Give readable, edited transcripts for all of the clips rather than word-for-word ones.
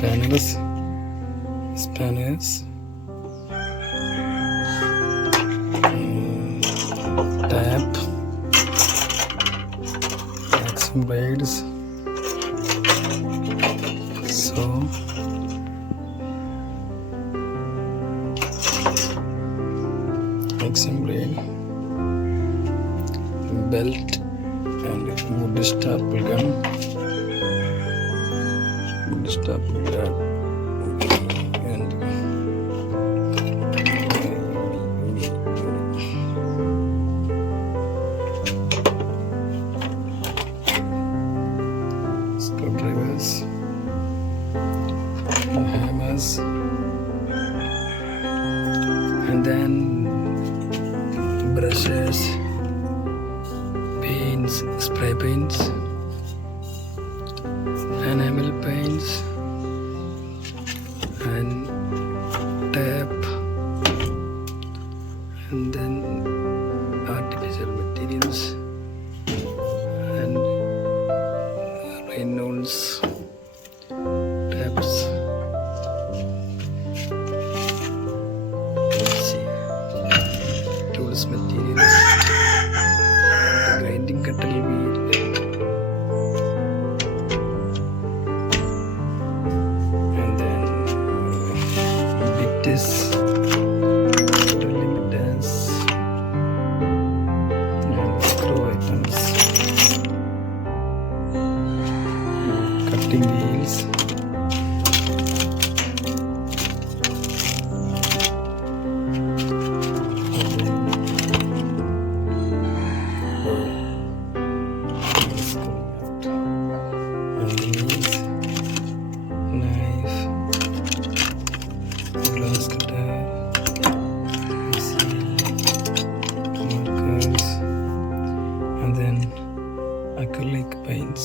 spanners, tap, axing blades, saw, axing blade, belt, and wood staple gun. And screwdrivers, hammers, and then brushes, paints, spray paints, enamel paints, and tape, and then artificial materials, and Reynolds taps. Let's see. Tools, materials, and grinding cuttle wheel, and then bitters, limiters, and screw items, cutting wheels, knife, glass cutter, markers, and then acrylic paints,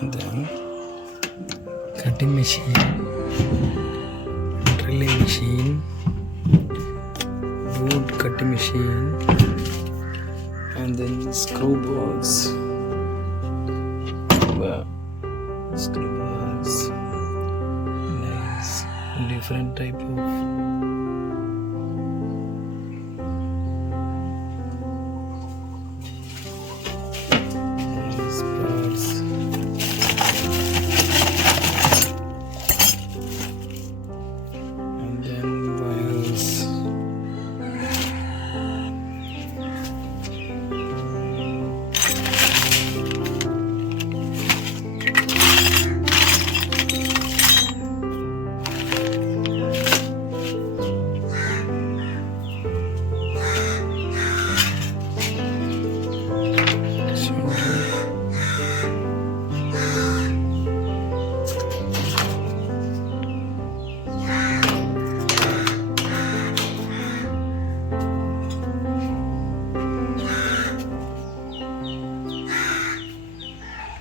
and then cutting machine, drilling machine, wood cutting machine, and then screw box, nails, different type of